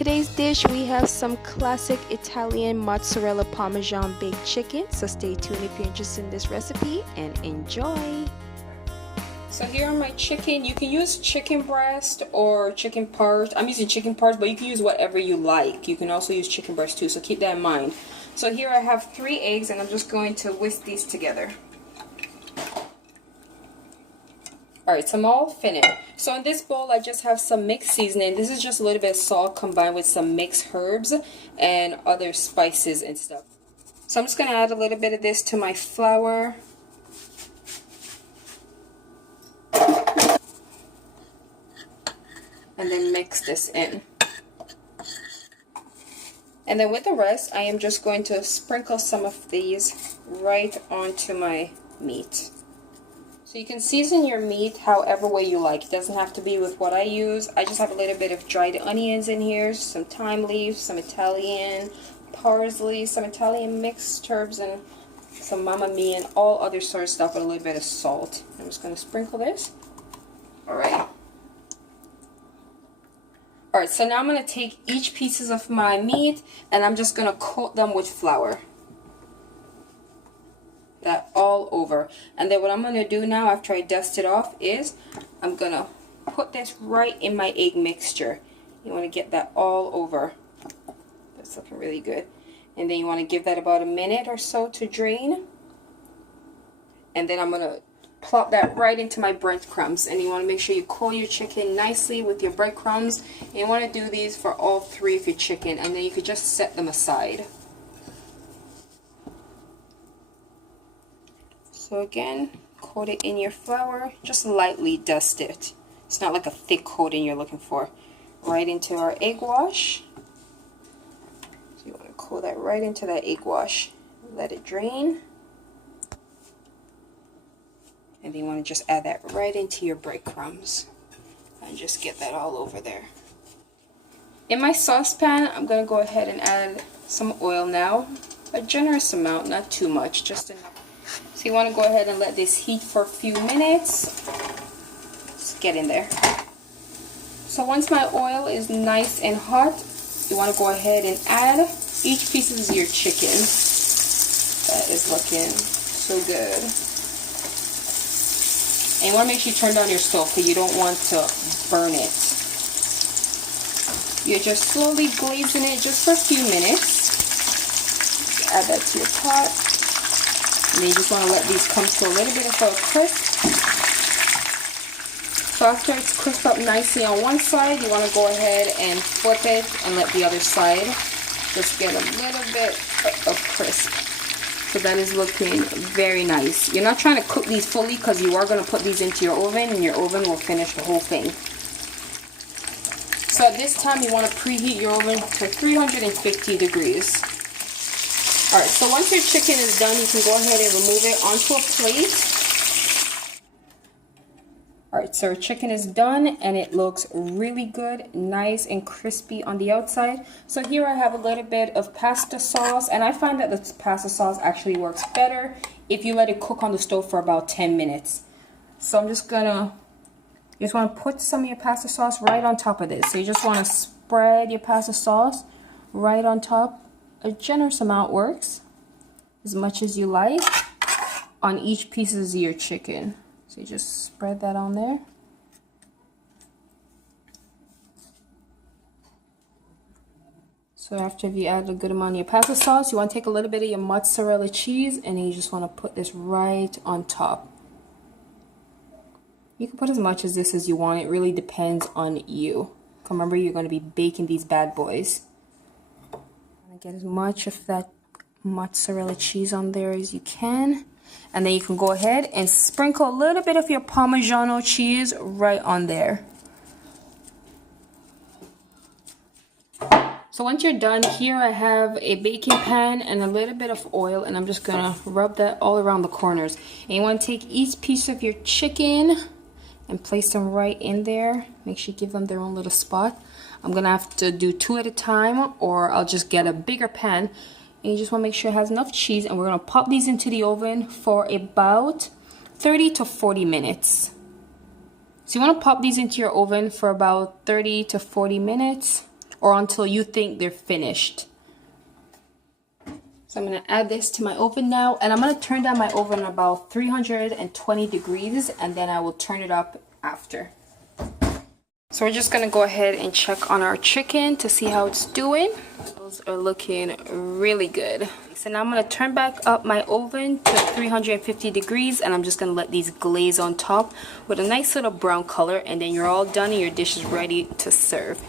today's dish, we have some classic Italian mozzarella Parmesan baked chicken. So stay tuned if you're interested in this recipe and enjoy. So here on my chicken, you can use chicken breast or chicken parts. I'm using chicken parts, but you can use whatever you like. You can also use chicken breast too, so keep that in mind. So here I have 3 eggs, and I'm just going to whisk these together. Alright, so I'm all finished. So in this bowl, I just have some mixed seasoning. This is just a little bit of salt combined with some mixed herbs and other spices and stuff. So I'm just going to add a little bit of this to my flour. And then mix this in. And then with the rest, I am just going to sprinkle some of these right onto my meat. So you can season your meat however way you like. It doesn't have to be with what I use. I just have a little bit of dried onions in here, some thyme leaves, some Italian parsley, some Italian mixed herbs, and some mamma mia and all other sort of stuff with a little bit of salt. I'm just going to sprinkle this. Alright. Alright, so now I'm going to take each pieces of my meat and I'm just going to coat them with flour. That all over. And then what I'm going to do now after I dust it off is I'm going to put this right in my egg mixture. You want to get that all over. That's looking really good. And then you want to give that about a minute or so to drain. And then I'm going to plop that right into my breadcrumbs. And you want to make sure you coat your chicken nicely with your breadcrumbs. And you want to do these for all 3 of your chicken. And then you could just set them aside. So again, coat it in your flour, just lightly dust it. It's not like a thick coating you're looking for. Right into our egg wash. So you want to coat that right into that egg wash. Let it drain. And then you want to just add that right into your breadcrumbs. And just get that all over there. In my saucepan, I'm going to go ahead and add some oil now. A generous amount, not too much, just enough. So you want to go ahead and let this heat for a few minutes. Just get in there. So once my oil is nice and hot, you want to go ahead and add each piece of your chicken. That is looking so good. And you want to make sure you turn down your stove because you don't want to burn it. You're just slowly glazing it just for a few minutes. Add that to your pot. And you just want to let these come to a little bit of a crisp. So after it's crisped up nicely on one side, you want to go ahead and flip it and let the other side just get a little bit of crisp. So that is looking very nice. You're not trying to cook these fully because you are going to put these into your oven and your oven will finish the whole thing. So at this time you want to preheat your oven to 350 degrees. Alright, so once your chicken is done, you can go ahead and remove it onto a plate. Alright, so our chicken is done and it looks really good, nice and crispy on the outside. So here I have a little bit of pasta sauce, and I find that the pasta sauce actually works better if you let it cook on the stove for about 10 minutes. So I'm just gonna, you just want to put some of your pasta sauce right on top of this. So you just want to spread your pasta sauce right on top. A generous amount works, as much as you like, on each piece of your chicken. So you just spread that on there. So after you add a good amount of your pasta sauce, you want to take a little bit of your mozzarella cheese and then you just want to put this right on top. You can put as much as this as you want. It really depends on you. Remember, you're going to be baking these bad boys. Get as much of that mozzarella cheese on there as you can, and then you can go ahead and sprinkle a little bit of your Parmigiano cheese right on there. So once you're done, here I have a baking pan and a little bit of oil, and I'm just gonna rub that all around the corners. And you want to take each piece of your chicken and place them right in there. Make sure you give them their own little spot. I'm gonna have to do 2 at a time, or I'll just get a bigger pan. And you just want to make sure it has enough cheese, and we're gonna pop these into the oven for about 30 to 40 minutes. So you want to pop these into your oven for about 30 to 40 minutes. or until you think they're finished. So I'm going to add this to my oven now, and I'm going to turn down my oven about 320 degrees, and then I will turn it up after. So we're just going to go ahead and check on our chicken to see how it's doing. Those are looking really good. So now I'm going to turn back up my oven to 350 degrees, and I'm just going to let these glaze on top with a nice little brown color, and then you're all done and your dish is ready to serve.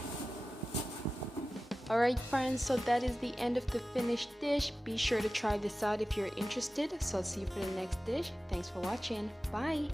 Alright friends, so that is the end of the finished dish. Be sure to try this out if you're interested. So I'll see you for the next dish. Thanks for watching. Bye!